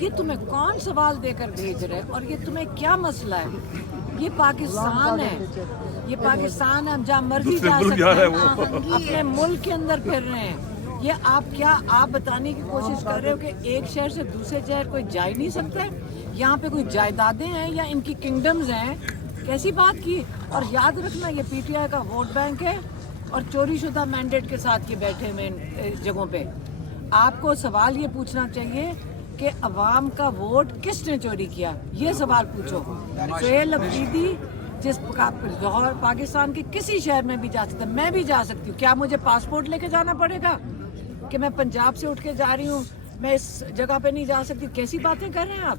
یہ تمہیں کون سوال دے کر بھیج رہے اور یہ تمہیں کیا مسئلہ ہے؟ یہ پاکستان ہے، یہ پاکستان ہے، ہم جہاں مرضی جا سکتے ہیں، اپنے ملک کے اندر پھر رہے ہیں۔ یہ آپ بتانے کی کوشش کر رہے ہو کہ ایک شہر سے دوسرے شہر کوئی جا ہی نہیں سکتا ہے؟ یہاں پہ کوئی جائیدادیں ہیں یا ان کی کنگڈمز ہیں؟ کیسی بات کی؟ اور یاد رکھنا یہ پی ٹی آئی کا ووٹ بینک ہے اور چوری شدہ مینڈیٹ کے ساتھ یہ بیٹھے ہوئے ان جگہوں پہ۔ آپ کو سوال یہ پوچھنا چاہیے کہ عوام کا ووٹ کس نے چوری کیا، یہ سوال پوچھو۔ سہیل افریدی جس لاہور پاکستان کے کسی شہر میں بھی جا سکتا ہے، میں بھی جا سکتی ہوں، کیا مجھے پاسپورٹ لے کے جانا پڑے گا کہ میں پنجاب سے اٹھ کے جا رہی ہوں میں اس جگہ پہ نہیں جا سکتی؟ کیسی باتیں کر رہے ہیں آپ؟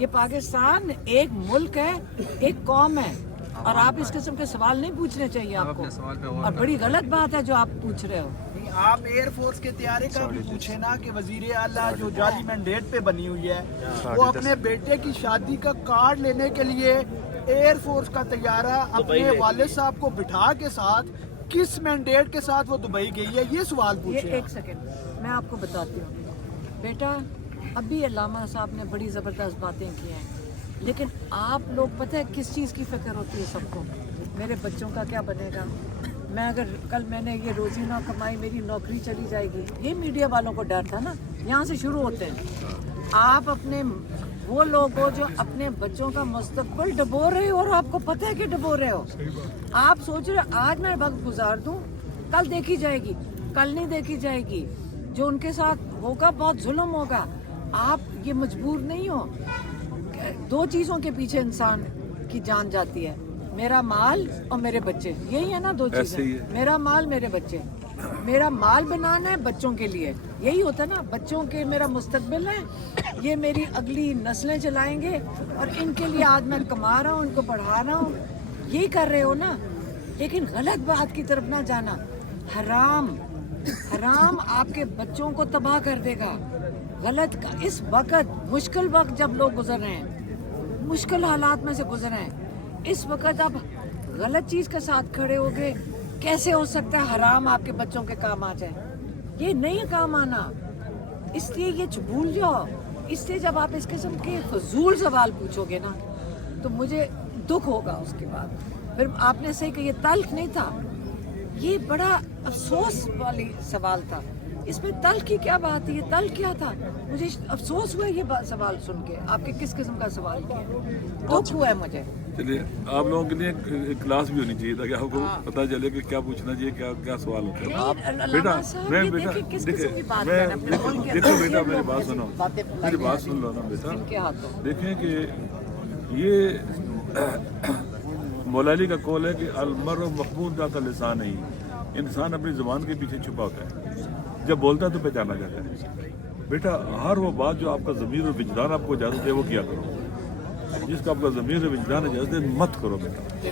یہ پاکستان ایک ملک ہے، ایک قوم ہے، اور آپ اس قسم کے سوال نہیں پوچھنے چاہیے آپ کو، اور بڑی غلط بات ہے جو آپ پوچھ رہے ہو۔ آپ ایئر فورس کے طیارے کا بھی پوچھے نا کہ وزیر اعلیٰ جو جعلی مینڈیٹ پہ بنی ہوئی ہے وہ اپنے بیٹے کی شادی کا کارڈ لینے کے لیے ایئر فورس کا طیارہ اپنے والد صاحب کو بٹھا کے ساتھ کس مینڈیٹ کے ساتھ وہ دبئی گئی ہے، یہ سوال پوچھے۔ ایک سیکنڈ میں آپ کو بتاتی ہوں بیٹا، ابھی علامہ صاحب نے بڑی زبردست باتیں کی ہیں، لیکن آپ لوگ پتہ ہے کس چیز کی فکر ہوتی ہے سب کو؟ میرے بچوں کا کیا بنے گا، میں اگر کل میں نے یہ روزی نہ کمائی میری نوکری چلی جائے گی، یہ میڈیا والوں کو ڈر تھا نا، یہاں سے شروع ہوتے ہیں۔ آپ اپنے وہ لوگ ہو جو اپنے بچوں کا مستقبل ڈبو رہے ہو اور آپ کو پتہ ہے کہ ڈبو رہے ہو۔ آپ سوچ رہے آج میں وقت گزار دوں، کل دیکھی جائے گی، کل نہیں دیکھی جائے گی، جو ان کے ساتھ ہوگا بہت ظلم ہوگا۔ آپ یہ مجبور نہیں ہو، دو چیزوں کے پیچھے انسان کی جان جاتی ہے، میرا مال اور میرے بچے، یہی ہے نا دو چیزیں، میرا مال میرے بچے۔ میرا مال بنانا ہے بچوں کے لیے، یہی ہوتا ہے نا، بچوں کے میرا مستقبل ہے، یہ میری اگلی نسلیں چلائیں گے، اور ان کے لیے آج میں کما رہا ہوں، ان کو پڑھا رہا ہوں، یہی کر رہے ہو نا۔ لیکن غلط بات کی طرف نہ جانا، حرام حرام آپ کے بچوں کو تباہ کر دے گا۔ غلط اس وقت مشکل وقت جب لوگ گزر رہے ہیں، مشکل حالات میں سے گزر رہے ہیں، اس وقت آپ غلط چیز کے ساتھ کھڑے ہو گئے، کیسے ہو سکتا ہے حرام آپ کے بچوں کے کام آ جائے؟ یہ نہیں کام آنا، اس لیے یہ بھول جاؤ۔ اس لیے جب آپ اس قسم کے فضول سوال پوچھو گے نا تو مجھے دکھ ہوگا اس کے بعد۔ پھر آپ نے صحیح کہ یہ تلخ نہیں تھا، یہ بڑا افسوس والی سوال تھا، اس میں تلخ کی کیا بات ہے؟ یہ تلخ کیا تھا؟ مجھے افسوس ہوا یہ سوال سن کے، آپ کے کس قسم کا سوال کیا، دکھ ہوا ہے مجھے۔ چلیے آپ لوگوں کے لیے ایک کلاس بھی ہونی چاہیے تاکہ آپ کو پتہ چلے کہ کیا پوچھنا چاہیے، کیا سوال ہوتا ہے۔ بیٹا میں بیٹا دیکھو بیٹا میری بات سنو، میری بات سن لو نا بیٹا۔ دیکھیں کہ یہ مولا علی کا قول ہے کہ المرء مخبون ذات لسان ہی، انسان اپنی زبان کے پیچھے چھپا ہوتا ہے، جب بولتا ہے تو پہچانا جاتا ہے۔ بیٹا ہر وہ بات جو آپ کا ضمیر اور وجدان آپ کو اجازت ہے وہ کیا کرو، جس کا آپ کا ضمیر اور وجدان اجازت ہے مت کرو بیٹا،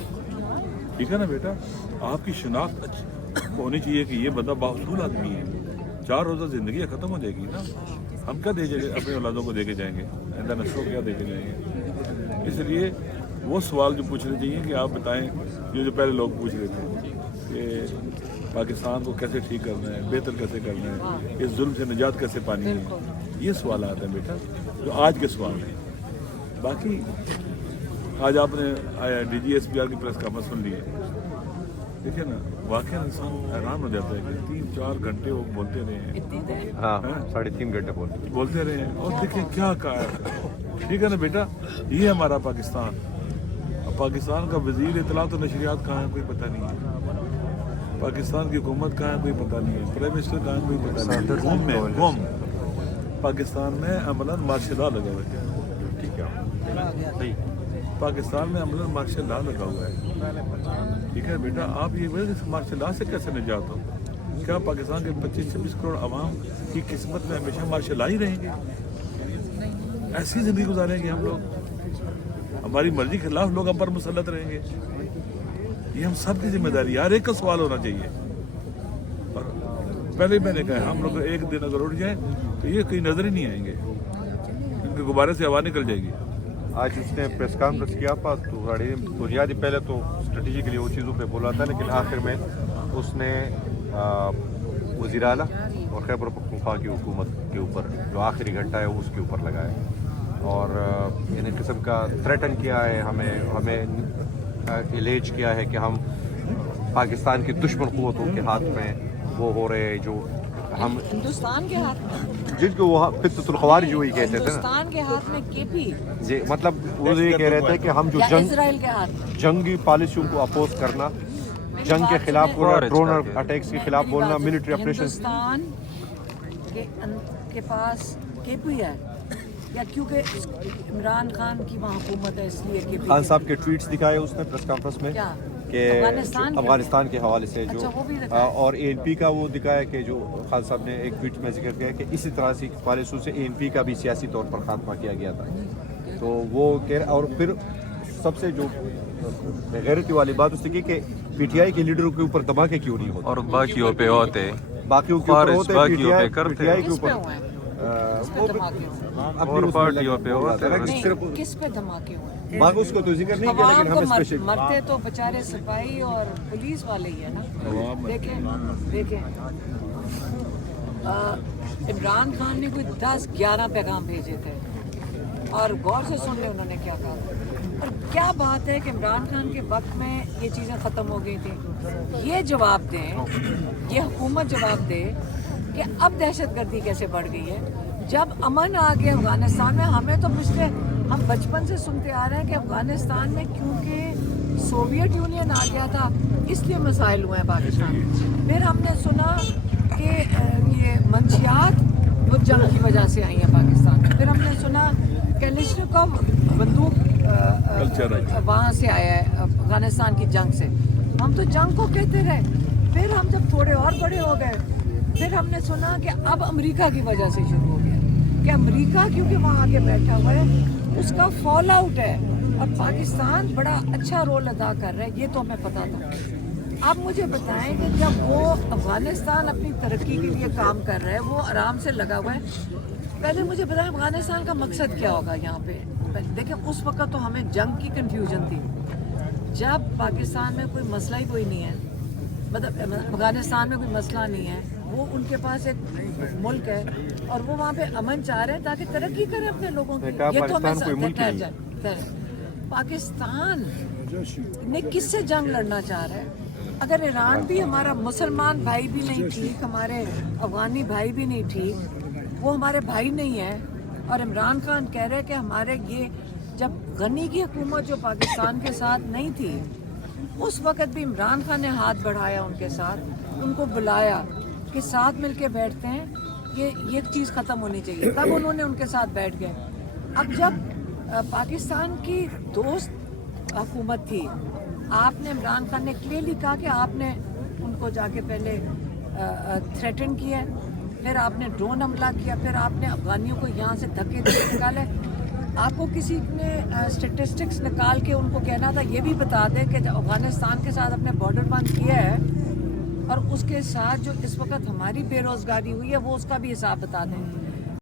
ٹھیک ہے نا بیٹا؟ آپ کی شناخت ہونی چاہیے کہ یہ بندہ باصول آدمی ہے، 4 روزہ زندگی ختم ہو جائے گی نا، ہم کیا دے جائیں اپنے اولادوں کو دے کے جائیں گے، آئندہ نسلوں کو کیا دے کے جائیں گے؟ اس لیے وہ سوال جو پوچھنے چاہیے کہ آپ بتائیں جو پہلے لوگ پوچھ رہے تھے کہ پاکستان کو کیسے ٹھیک کرنا ہے، بہتر کیسے کرنا ہے، اس ظلم سے نجات کیسے پانی ہے، یہ سوالات ہیں بیٹا جو آج کے سوال ہیں۔ باقی آج آپ نے D G S P R کی پریس کانفرنس سن لی ہے، دیکھیں نا واقعی انسان حیران ہو جاتا ہے کہ 3-4 گھنٹے وہ بولتے رہے ہیں، ہاں 3.5 گھنٹے بولتے رہے ہیں، اور دیکھیں کیا کہا ہے، ٹھیک ہے نا بیٹا؟ یہ ہمارا پاکستان، پاکستان کا وزیر اطلاعات و نشریات کہاں ہے کوئی پتہ نہیں ہے، پاکستان کی حکومت کہاں ہے کوئی پتہ نہیں ہے، پرائم منسٹر کہاں ہے کوئی پتہ نہیں ہے، گم میں گم۔ پاکستان میں عملاً مارشل لا لگا ہوا ہے، ٹھیک ہے، پاکستان میں عملاً مارشل لا لگا ہوا ہے، ٹھیک ہے بیٹا؟ آپ یہ مارشل لا سے کیسے نجات ہو؟ کیا پاکستان کے 25-26 کروڑ عوام کی قسمت میں ہمیشہ مارشل لا ہی رہیں گے؟ ایسی زندگی گزاریں گے ہم لوگ؟ ہماری مرضی کے خلاف لوگ ہم پر مسلط رہیں گے؟ یہ ہم سب کی ذمہ داری، ہر ایک کا سوال ہونا چاہیے۔ اور پہلے میں نے کہا ہم لوگ ایک دن اگر اٹھ جائیں تو یہ کہیں نظر ہی نہیں آئیں گے، ان کے غبارے سے ہوا نکل جائے گی۔ آج اس نے پریس کانفرنس کیا بنیادی پہلے تو اسٹریٹجیکلی وہ چیزوں پہ بولا تھا، لیکن آخر میں اس نے وزیر اعلیٰ اور خیبر پختونخوا کی حکومت کے اوپر جو آخری گھنٹہ ہے اس کے اوپر لگایا۔ قسم کا تھریٹن کیا ہے ہمیں الیج کیا ہے کہ ہم پاکستان کی دشمن قوتوں کے ہاتھ میں وہ ہو رہے ہیں، جو ہم ہندوستان کے ہاتھ میں، جن کو وہ فتنۃ الخوارج وہی کہتے تھے نا ہندوستان کے ہاتھ میں KP جی، مطلب وہ یہ کہہ رہے تھے کہ ہم جو یا اسرائیل کے ہاتھ میں. جنگی پالیسیوں کو اپوز کرنا، جنگ کے خلاف بولنا، ڈرون اٹیکس کے خلاف بولنا، ملٹری آپریشن. ہندوستان کے پاس KP ہے یا کیونکہ عمران خان کی وہاں حکومت ہے اس لیے KP خان صاحب کے ٹویٹس دکھائے اس نے پریس کانفرنس میں کیا کہ افغانستان کے حوالے سے جو اچھا وہ بھی دکھایا. اور ANP کا وہ دکھایا کہ جو خان صاحب نے ایک ٹویٹ میں ذکر کیا کہ اسی طرح سے پالیسیوں سے ANP کا بھی سیاسی طور پر خاتمہ کیا گیا تھا. تو وہ اور پھر سب سے جو غیرتی والی بات اس نے کی کہ PTI کے لیڈروں کے اوپر دھماکے کیوں نہیں ہوتے اور باقیوں پہ ہوتے باقیوں کے اوپر ہوتے باقیوں پہ کرتے PTI کے کس پہ اوپر ہوئے ہیں؟ کس پہ دھماکے ہوئے اور پارٹیوں پہ ہوتے ہیں. نہیں، صرف کس پہ دھماکے ہوئے؟ باقی اس کو تو ذکر نہیں کیا عوام لیکن کو ہم اسپیشل مرتے تو بیچارے سپاہی اور پولیس والے ہی ہیں نا. دیکھیں عمران خان نے کوئی 10-11 پیغام بھیجے تھے اور غور سے سن لیں انہوں نے کیا کہا. اور کیا بات ہے کہ عمران خان کے وقت میں یہ چیزیں ختم ہو گئی تھیں. یہ جواب دیں، یہ حکومت جواب دے کہ اب دہشت گردی کیسے بڑھ گئی ہے جب امن آ گیا افغانستان میں. ہمیں تو ہم بچپن سے سنتے آ رہے ہیں کہ افغانستان میں کیونکہ سوویت یونین آ گیا تھا اس لیے مسائل ہوئے ہیں پاکستان. پھر ہم نے سنا کہ یہ منشیات وہ جنگ کی وجہ سے آئی ہیں پاکستان میں. پھر ہم نے سنا کلشنکوف بندوق وہاں سے آیا ہے افغانستان کی جنگ سے. ہم تو جنگ کو کہتے رہے. پھر ہم جب تھوڑے اور بڑے ہو گئے پھر ہم نے سنا کہ اب امریکہ کی وجہ سے شروع ہو گیا کہ امریکہ کیونکہ وہاں آگے بیٹھا ہوا ہے اس کا فال آؤٹ ہے اور پاکستان بڑا اچھا رول ادا کر رہا ہے. یہ تو ہمیں پتا تھا. اب مجھے بتائیں کہ جب وہ افغانستان اپنی ترقی کے لیے کام کر رہا ہے وہ آرام سے لگا ہوا ہے. پہلے مجھے بتائیں افغانستان کا مقصد کیا ہوگا یہاں پہ. دیکھیں اس وقت تو ہمیں جنگ کی کنفیوژن تھی. جب پاکستان میں کوئی مسئلہ ہی کوئی نہیں ہے، مطلب افغانستان میں کوئی مسئلہ نہیں ہے، وہ ان کے پاس ایک ملک ہے اور وہ وہاں پہ امن چاہ رہے ہیں تاکہ ترقی کریں اپنے لوگوں کی. یہ تو ہمیں پاکستان نے کس سے جنگ لڑنا چاہ رہا ہے؟ اگر ایران بھی ہمارا مسلمان بھائی بھی نہیں ٹھیک، ہمارے افغانی بھائی بھی نہیں ٹھیک، وہ ہمارے بھائی نہیں ہیں. اور عمران خان کہہ رہے کہ ہمارے یہ جب غنی کی حکومت جو پاکستان کے ساتھ نہیں تھی اس وقت بھی عمران خان نے ہاتھ بڑھایا ان کے ساتھ، ان کو بلایا کہ ساتھ مل کے بیٹھتے ہیں، یہ چیز ختم ہونی چاہیے. تب انہوں نے ان کے ساتھ بیٹھ گئے. اب جب پاکستان کی دوست حکومت تھی آپ نے عمران خان نے کلیئرلی کہا کہ آپ نے ان کو جا کے پہلے تھریٹن کیا، پھر آپ نے ڈرون حملہ کیا، پھر آپ نے افغانیوں کو یہاں سے دھکے دے کے نکالے. آپ کو کسی نے اسٹیٹسٹکس نکال کے ان کو کہنا تھا یہ بھی بتا دیں کہ افغانستان کے ساتھ اپنے بارڈر بند کیا ہے اور اس کے ساتھ جو اس وقت ہماری بے روزگاری ہوئی ہے وہ اس کا بھی حساب بتا دیں.